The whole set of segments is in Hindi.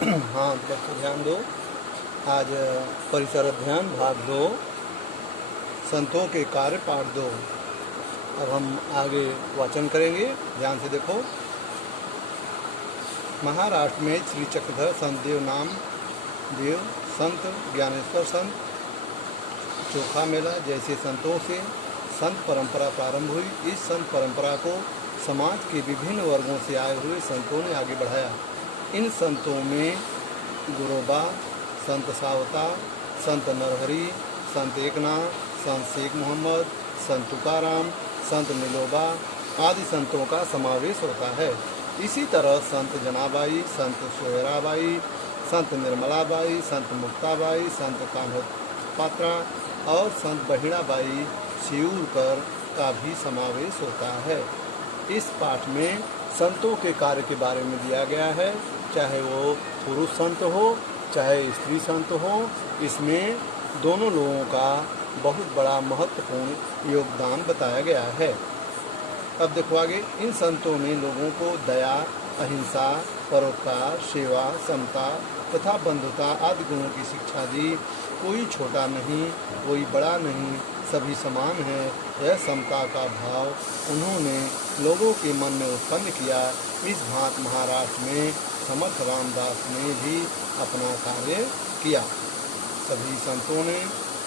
हाँ बच्चों ध्यान दो। आज परिसर अध्ययन भाग 2 संतों के कार्य पाठ 2। अब हम आगे वाचन करेंगे, ध्यान से देखो। महाराष्ट्र में श्री चक्रधर संत देव नाम देव संत ज्ञानेश्वर संत चोखा मेला जैसे संतों से संत परंपरा प्रारंभ हुई। इस संत परंपरा को समाज के विभिन्न वर्गों से आए हुए संतों ने आगे बढ़ाया। इन संतों में गुरोबा, संत सावता, संत नरहरि, संत एकनाथ, संत शेख मोहम्मद, संत तुकाराम, संत नीलोबा आदि संतों का समावेश होता है। इसी तरह संत जनाबाई, संत सोयराबाई, संत निर्मलाबाई, संत मुक्ताबाई, संत कान्होपात्रा और संत बहिणाबाई सियूलकर का भी समावेश होता है। इस पाठ में संतों के कार्य के बारे में दिया गया है, चाहे वो पुरुष संत हो चाहे स्त्री संत हो। इसमें दोनों लोगों का बहुत बड़ा महत्वपूर्ण योगदान बताया गया है। अब देखो आगे। इन संतों ने लोगों को दया, अहिंसा, परोपकार, सेवा, समता तथा बंधुता आदि गुणों की शिक्षा दी। कोई छोटा नहीं, कोई बड़ा नहीं, सभी समान है। यह समता का भाव उन्होंने लोगों के मन में उत्पन्न किया। इस भांति महाराष्ट्र में समर्थ रामदास ने भी अपना कार्य किया। सभी संतों ने,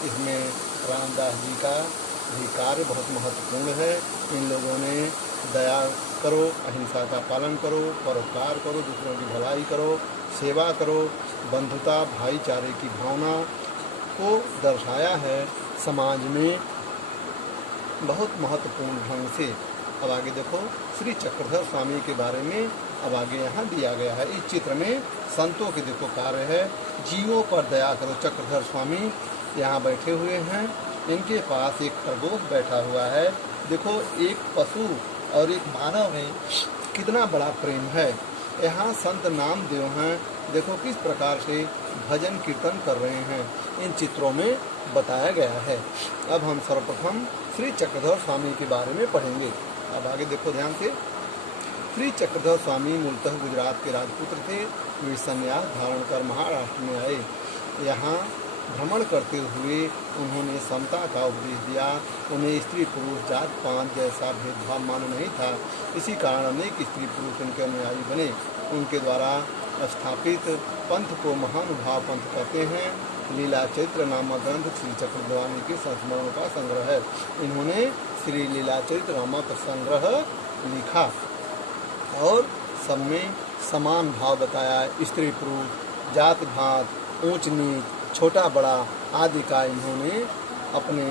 इसमें रामदास जी का भी कार्य बहुत महत्वपूर्ण है। इन लोगों ने दया करो, अहिंसा का पालन करो, परोपकार करो, दूसरों की भलाई करो, सेवा करो, बंधुता भाईचारे की भावना को दर्शाया है समाज में बहुत महत्वपूर्ण ढंग से। अब आगे देखो। श्री चक्रधर स्वामी के बारे में अब आगे यहाँ दिया गया है। इस चित्र में संतों के देखो कार्य है। जीवों पर दया करो। चक्रधर स्वामी यहाँ बैठे हुए हैं। इनके पास एक खरगोश बैठा हुआ है। देखो एक पशु और एक मानव में कितना बड़ा प्रेम है। यहाँ संत नामदेव हैं, देखो किस प्रकार से भजन कीर्तन कर रहे हैं, इन चित्रों में बताया गया है। अब हम सर्वप्रथम श्री चक्रधर स्वामी के बारे में पढ़ेंगे। अब आगे देखो ध्यान से। श्री चक्रधर स्वामी मूलतः गुजरात के राजपुत्र थे। वे संन्यास धारण कर महाराष्ट्र में आए। यहाँ भ्रमण करते हुए उन्होंने समता का उपदेश दिया। उन्हें स्त्री पुरुष जात पात जैसा भेदभाव मालूम नहीं था। इसी कारण अनेक स्त्री पुरुष उनके अनुयायी बने। उनके द्वारा स्थापित पंथ को महानुभाव पंथ कहते हैं। लीला चरित्र नामक ग्रंथ श्री चक्रधर के संस्मरणों का संग्रह है। इन्होंने श्री लीला चरित्र नामक संग्रह लिखा और सब में समान भाव बताया। स्त्री पुरुष, जात भात, ऊंच नीच, छोटा बड़ा आदि का इन्होंने अपने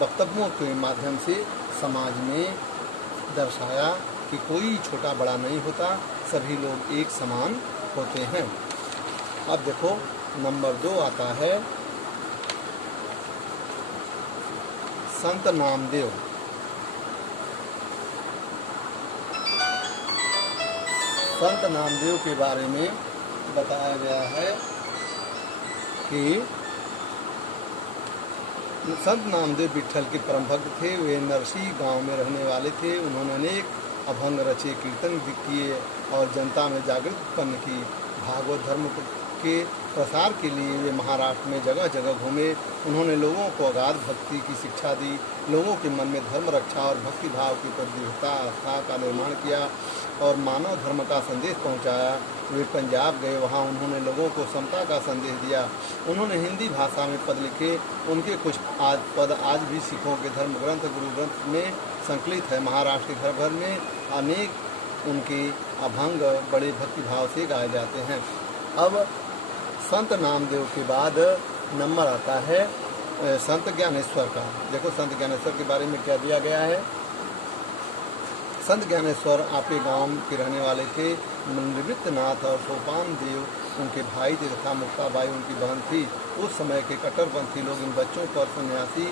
वक्तव्यों के माध्यम से समाज में दर्शाया कि कोई छोटा बड़ा नहीं होता, सभी लोग एक समान होते हैं। अब देखो नंबर 2 आता है संत नामदेव। संत नामदेव के बारे में बताया गया है कि संत नामदेव विट्ठल के परम भक्त थे। वे नरसी गांव में रहने वाले थे। उन्होंने अनेक अभंग रचे, कीर्तन भी किए और जनता में जागृति उत्पन्न की। भागवत धर्म के प्रसार के लिए वे महाराष्ट्र में जगह जगह घूमे। उन्होंने लोगों को अगाध भक्ति की शिक्षा दी। लोगों के मन में धर्म रक्षा और भक्ति भाव की दृढ़ता आस्था का निर्माण किया और मानव धर्म का संदेश पहुंचाया। वे पंजाब गए, वहां उन्होंने लोगों को समता का संदेश दिया। उन्होंने हिंदी भाषा में पद लिखे। उनके कुछ पद आज भी सिखों के धर्म ग्रंथ गुरु ग्रंथ में संकलित है। महाराष्ट्र के घर घर में अनेक उनके अभंग बड़े भक्ति भाव से गाए जाते हैं। अब संत नामदेव के बाद नंबर आता है संत ज्ञानेश्वर का। देखो संत ज्ञानेश्वर के बारे में क्या दिया गया है। संत ज्ञानेश्वर आपके गांव के रहने वाले थे। निवृत्तनाथ और सोपान देव उनके भाई थे तथा मुक्ताबाई उनकी बहन थी। उस समय के कट्टरपंथी लोग इन बच्चों पर सन्यासी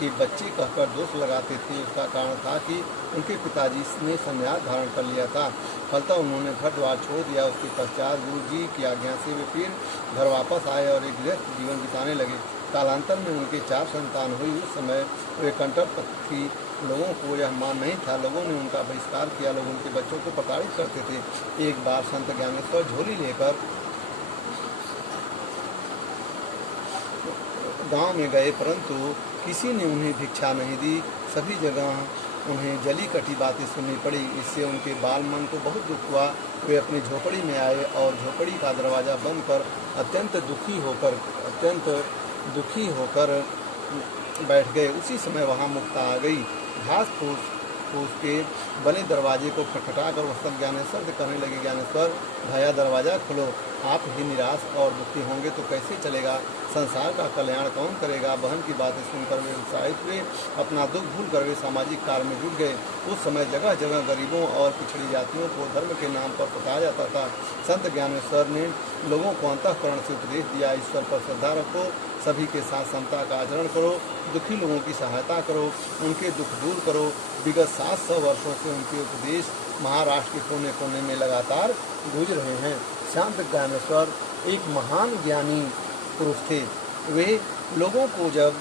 की बच्ची कहकर दोष लगाते थे। उसका कारण था कि उनके पिताजी ने संन्यास धारण कर लिया था। फलतः उन्होंने घर द्वार छोड़ दिया। उसके पश्चात गुरु जी की आज्ञा से वे फिर घर वापस आए और एक गृहस्थ जीवन बिताने लगे। कालांतर में उनके 4 संतान हुई। उस समय वे कट्टरपंथी लोगों को यह मान नहीं था। लोगों ने उनका बहिष्कार किया, लोग उनके बच्चों को प्रताड़ित करते थे। एक बार संत ज्ञानेश्वर झोली लेकर गांव में गए, परंतु किसी ने उन्हें भिक्षा नहीं दी। सभी जगह उन्हें जली कटी बातें सुननी पड़ी। इससे उनके बाल मन को बहुत दुख हुआ। वे अपनी झोपड़ी में आए और झोपड़ी का दरवाज़ा बंद कर अत्यंत दुखी होकर बैठ गए। उसी समय वहाँ मुक्ता आ गई। घास फूस के बने दरवाजे को खटखटाकर वह संत ज्ञानेश्वर से कहने लगे, ज्ञानेश्वर भैया दरवाज़ा खोलो, आप ही निराश और दुखी होंगे तो कैसे चलेगा? संसार का कल्याण कौन करेगा? बहन की बातें सुनकर वे उत्साहित हुए, अपना दुख भूल कर वे सामाजिक कार्य में जुट गए। उस समय जगह जगह गरीबों और पिछड़ी जातियों को धर्म के नाम पर सताया जाता था। संत ज्ञानेश्वर ने लोगों को अंतःकरण से उपदेश दिया, ईश्वर पर श्रद्धा रखो, सभी के साथ समता का आचरण करो, दुखी लोगों की सहायता करो, उनके दुख दूर करो। विगत 700 वर्षों से उनके उपदेश महाराष्ट्र के कोने कोने में लगातार गूंज रहे हैं। संत ज्ञानेश्वर एक महान ज्ञानी पुरुष थे। वे लोगों को जब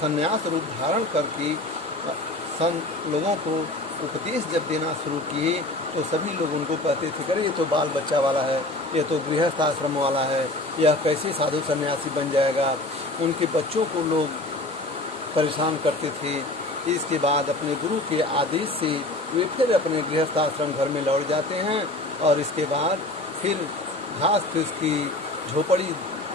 संन्यास रूप धारण करके लोगों को उपदेश जब देना शुरू किए तो सभी लोग उनको कहते थे, अरे ये तो बाल बच्चा वाला है, ये तो गृहस्थ आश्रम वाला है, यह कैसे साधु सन्यासी बन जाएगा। उनके बच्चों को लोग परेशान करते थे। इसके बाद अपने गुरु के आदेश से वे फिर अपने गृहस्थ आश्रम घर में लौट जाते हैं और इसके बाद फिर घास फूस की झोपड़ी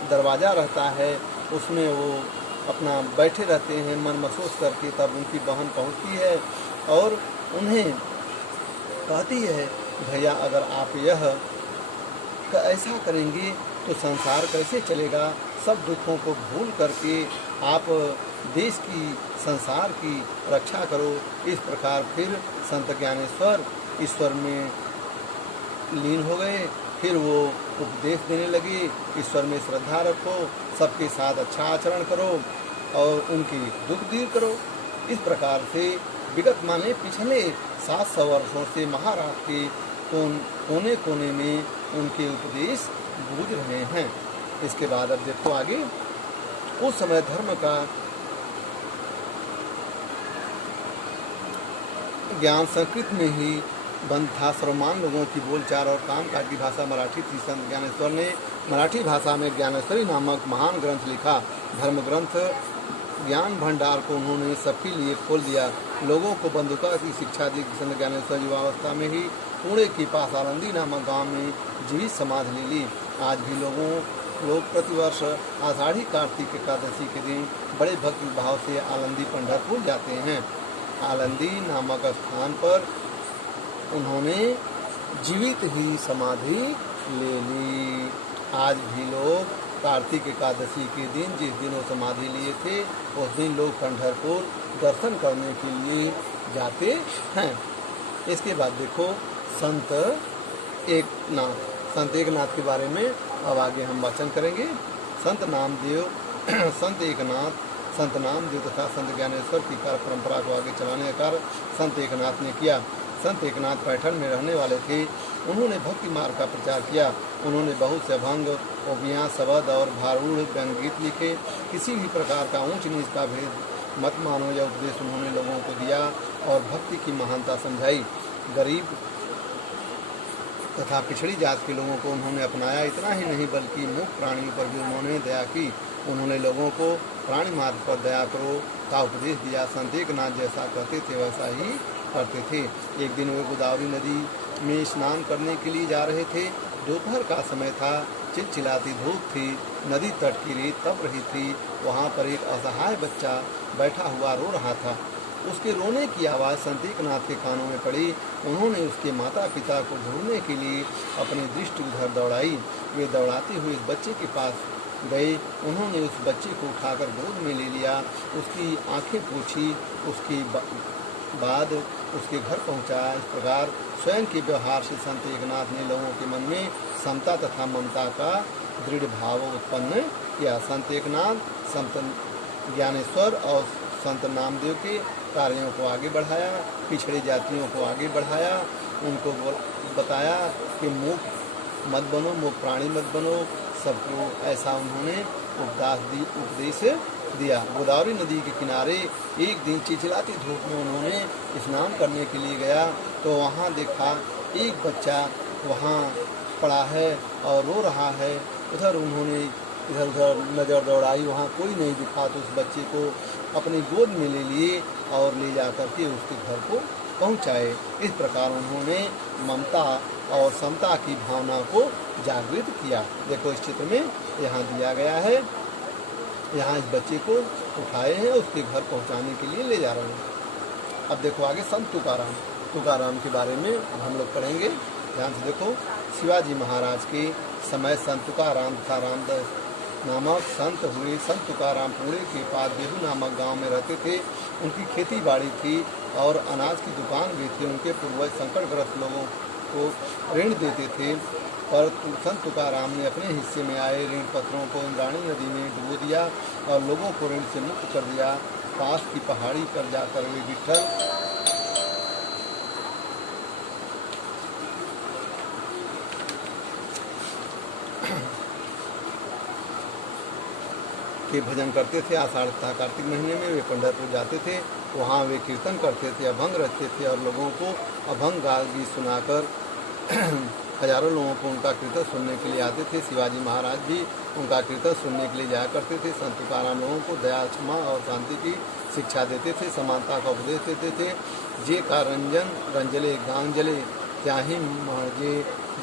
दरवाज़ा रहता है, उसमें वो अपना बैठे रहते हैं मन महसूस करके। तब उनकी बहन पहुंचती है और उन्हें कहती है, भैया अगर आप यह ऐसा करेंगे तो संसार कैसे चलेगा? सब दुखों को भूल करके आप देश की, संसार की रक्षा करो। इस प्रकार फिर संत ज्ञानेश्वर ईश्वर में लीन हो गए। फिर वो उपदेश देने लगे, ईश्वर में श्रद्धा रखो, सबके साथ अच्छा आचरण करो और उनकी दुख दूर करो। इस प्रकार से विगत माने पिछले 700 वर्षों से महाराष्ट्र के कोने कोने में उनके उपदेश गूंज रहे हैं। इसके बाद अब देखो आगे। उस समय धर्म का ज्ञान संस्कृत में ही बंद था। सर्वमान लोगों की बोलचाल और कामकाज की भाषा मराठी थी। संत ज्ञानेश्वर ने मराठी भाषा में ज्ञानेश्वरी नामक महान ग्रंथ लिखा। धर्म ग्रंथ ज्ञान भंडार को उन्होंने सबके लिए खोल दिया। लोगों को बंधुता की शिक्षा दी। संत ज्ञानेश्वर युवावस्था में ही पुणे के पास आलंदी नामक गांव में जीवित समाधि ले ली। आज भी लोग प्रतिवर्ष आषाढ़ी कार्तिक एकादशी के दिन बड़े भक्ति भाव से आलंदी पंढरपुर जाते हैं। आलंदी नामक स्थान पर उन्होंने जीवित ही समाधि ले ली। आज भी लोग कार्तिक एकादशी के दिन, जिस दिन वो समाधि लिए थे, उस दिन लोग पंढरपुर दर्शन करने के लिए जाते हैं। इसके बाद देखो संत एकनाथ के बारे में अब आगे हम वाचन करेंगे। संत नामदेव, संत एकनाथ, संत नामदेव तथा संत ज्ञानेश्वर की कार्य परंपरा को आगे चलाने का कार्य संत एकनाथ ने किया। संत एकनाथ पैठण में रहने वाले थे। उन्होंने भक्ति मार्ग का प्रचार किया। उन्होंने बहुत से अभंग, ओबियाँ, शब्द और भारूढ़ व्यंग गीत लिखे। किसी भी प्रकार का ऊंच नीच का भेद मत मानो या उपदेश उन्होंने लोगों को दिया और भक्ति की महानता समझाई। गरीब तथा पिछड़ी जात के लोगों को उन्होंने अपनाया। इतना ही नहीं बल्कि मूक प्राणियों पर भी उन्होंने दया की। उन्होंने लोगों को प्राणी मार्ग पर दया करो का उपदेश दिया। संत एकनाथ जैसा कहते थे वैसा ही करते थे। एक दिन वे गोदावरी नदी में स्नान करने के लिए जा रहे थे। दोपहर का समय था, चिलचिलाती धूप थी, नदी तट की रेत तप रही थी। वहाँ पर एक असहाय बच्चा बैठा हुआ रो रहा था। उसके रोने की आवाज़ संत एकनाथ के कानों में पड़ी। उन्होंने उसके माता पिता को ढूंढने के लिए अपनी दृष्टि उधर दौड़ाई। वे दौड़ाते हुए इस बच्चे के पास गए। उन्होंने उस बच्चे को उठाकर गोद में ले लिया, उसकी आंखें पोंछी, उसके बाद उसके घर पहुंचाया। इस प्रकार स्वयं के व्यवहार से संत एकनाथ ने लोगों के मन में समता तथा ममता का दृढ़ भाव उत्पन्न किया। संत एकनाथ, संत ज्ञानेश्वर और संत नामदेव के कार्यों को आगे बढ़ाया, पिछड़ी जातियों को आगे बढ़ाया। उनको बताया कि मूक मत बनो, मूक प्राणी मत बनो। सबको ऐसा उन्होंने उपदेश दिया। गोदावरी नदी के किनारे एक दिन चिलचिलाती धूप में उन्होंने स्नान करने के लिए गया तो वहाँ देखा एक बच्चा वहाँ पड़ा है और रो रहा है। उधर उन्होंने इधर उधर नज़र दौड़ाई, वहाँ कोई नहीं दिखा तो उस बच्चे को अपनी गोद में ले लिए और ले जा करके उसके घर को पहुँचाए। इस प्रकार उन्होंने ममता और समता की भावना को जागृत किया। देखो इस चित्र में यहाँ दिया गया है, यहाँ इस बच्चे को उठाए हैं, उसके घर पहुँचाने के लिए ले जा रहे हैं। अब देखो आगे संत तुकाराम के बारे में हम लोग पढ़ेंगे। ध्यान से देखो, शिवाजी महाराज के समय संत तुकाराम तथा रामदास नामक संत हुए। संत तुकाराम पुणे के पास बेहू नामक गांव में रहते थे। उनकी खेती बाड़ी थी और अनाज की दुकान भी थी। उनके पूर्वज संकटग्रस्त लोगों को ऋण देते थे, पर संत तुकाराम ने अपने हिस्से में आए ऋण पत्रों को इंद्राणी नदी में डुबो दिया और लोगों को ऋण से मुक्त कर दिया। पास की पहाड़ी पर जाकर वे विठ्ठल के भजन करते थे। आषाढ़ तथा कार्तिक महीने में वे पंढरपुर जाते थे, वहाँ वे कीर्तन करते थे, अभंग रचते थे और लोगों को अभंग गीत सुनाकर हजारों लोगों को उनका कीर्तन सुनने के लिए आते थे। शिवाजी महाराज भी उनका कीर्तन सुनने के लिए जाया करते थे। संत तुकाराम लोगों को दया, क्षमा और शांति की शिक्षा देते थे, समानता का उपदेश देते थे। जे का रंजन रंजले गांजले त्याही महजे,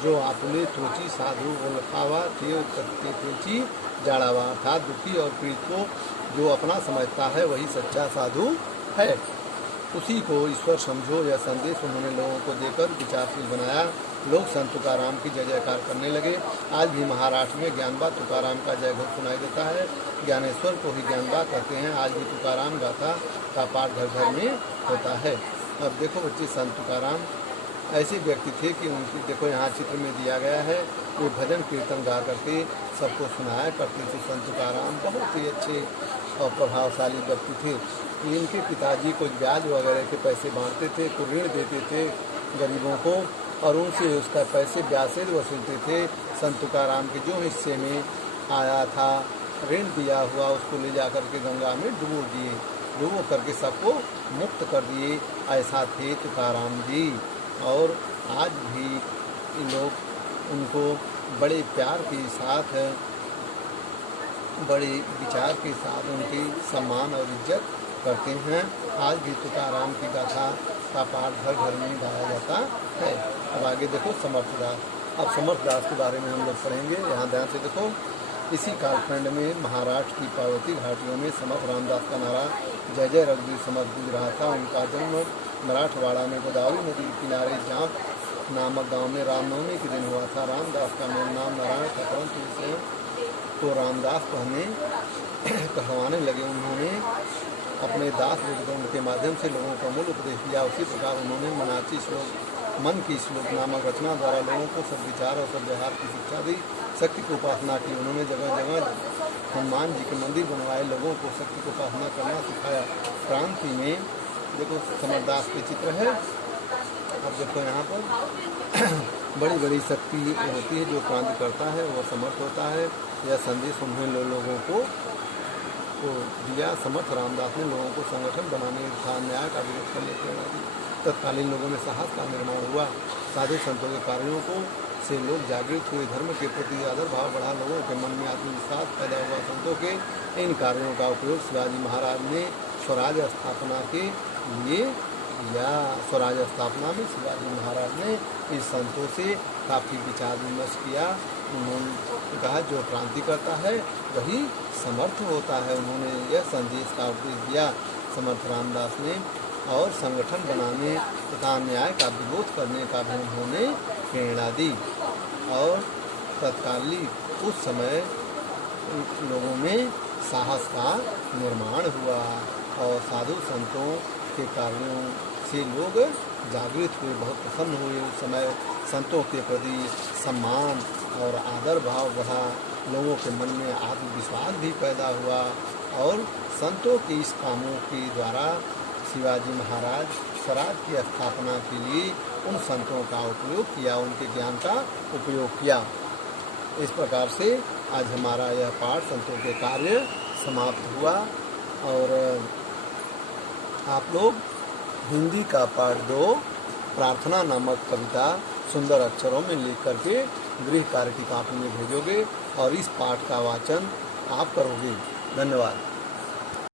जो आपुले तोची साधु ओलखावा थे तेची जाड़ावा, अर्थात दुखी और पीड़ित को जो अपना समझता है वही सच्चा साधु है, उसी को ईश्वर समझो। यह संदेश उन्होंने लोगों को देकर विचारशील बनाया। लोग संत तुकाराम की जय जयकार करने लगे। आज भी महाराष्ट्र में ज्ञानबा तुकाराम का जय घोष सुनाई देता है। ज्ञानेश्वर को ही ज्ञानबा कहते हैं। आज भी तुकाराम गाथा का पाठ घर घर में होता है। अब देखो बच्चे, संत तुकाराम ऐसे व्यक्ति थे कि उनकी देखो यहाँ चित्र में दिया गया है, वे भजन कीर्तन गा करके सबको सुनाया करते थे। संत तुकाराम बहुत ही अच्छे और प्रभावशाली व्यक्ति थे। इनके पिताजी को ब्याज वगैरह के पैसे बांटते थे, तो ऋण देते थे गरीबों को और उनसे उसका पैसे ब्याज से वसूलते थे। संत तुकाराम के जो हिस्से में आया था ऋण दिया हुआ, उसको ले जा करके गंगा में डुबो करके सबको मुक्त कर दिए। ऐसा थे तुकाराम जी। और आज भी लोग उनको बड़े प्यार के साथ, बड़े विचार के साथ उनकी सम्मान और इज्जत करते हैं। आज भी तुकाराम की गाथा का पाठ घर घर में गाया जाता है। अब आगे देखो समर्थदास। अब समर्थदास के बारे में हम लोग पढ़ेंगे। यहाँ ध्यान से देखो, इसी कालखंड में महाराष्ट्र की पार्वती घाटियों में समर्थ रामदास का नारा जय जय रघुवीर समर्थ गूंज रहा था। उनका जन्म मराठवाड़ा में गोदावरी नदी के किनारे जाप नामक गांव में रामनवमी के दिन हुआ था। रामदास का मूल नाम नारायण था, परंतु इसे तो रामदास को हमें कहवाने लगे। उन्होंने अपने दास वृद्धों के माध्यम से लोगों को मूल उपदेश दिया। उसी प्रकार उन्होंने मन की श्लोक नामक रचना द्वारा लोगों को सद्विचार और सद्व्यवहार की शिक्षा दी। शक्ति की उपासना की। उन्होंने जगह जगह हनुमान जी के मंदिर बनवाए, लोगों को शक्ति की उपासना करना सिखाया। क्रांति में देखो समर्थदास के चित्र है। अब देखो यहाँ पर बड़ी बड़ी शक्ति होती है, जो क्रांति करता है वो समर्थ होता है। यह संदेश उन्होंने लोगों को दिया। समर्थ रामदास ने लोगों को संगठन बनाने तथा न्याय का विरोध करने की प्रेरणा दी। तत्कालीन लोगों में साहस का निर्माण हुआ। साधु संतों के कार्यों को से लोग जागृत हुए। धर्म के प्रति आदर भाव बढ़ा। लोगों के मन में आत्मविश्वास पैदा हुआ। संतों के इन कार्यों का उपयोग शिवाजी महाराज ने स्वराज स्थापना के लिए या स्वराज स्थापना में शिवाजी महाराज ने इस संतों से काफ़ी विचार विमर्श किया। उन्होंने कहा जो क्रांति करता है वही समर्थ होता है। उन्होंने यह संदेश का उपदेश दिया समर्थ रामदास ने, और संगठन बनाने तथा न्याय का विरोध करने का भी उन्होंने प्रेरणा दी। और तत्कालीन उस समय लोगों में साहस का निर्माण हुआ और साधु संतों के कार्यों से लोग जागृत हुए, बहुत प्रसन्न हुए। उस समय संतों के प्रति सम्मान और आदर भाव बढ़ा। लोगों के मन में आत्मविश्वास भी पैदा हुआ और संतों के इस कामों के द्वारा शिवाजी महाराज स्वराज की स्थापना के लिए उन संतों का उपयोग किया, उनके ज्ञान का उपयोग किया। इस प्रकार से आज हमारा यह पाठ संतों के कार्य समाप्त हुआ। और आप लोग हिंदी का पाठ 2 प्रार्थना नामक कविता सुंदर अक्षरों में लिख करके गृह कार्य की कॉपी में भेजोगे और इस पाठ का वाचन आप करोगे। धन्यवाद।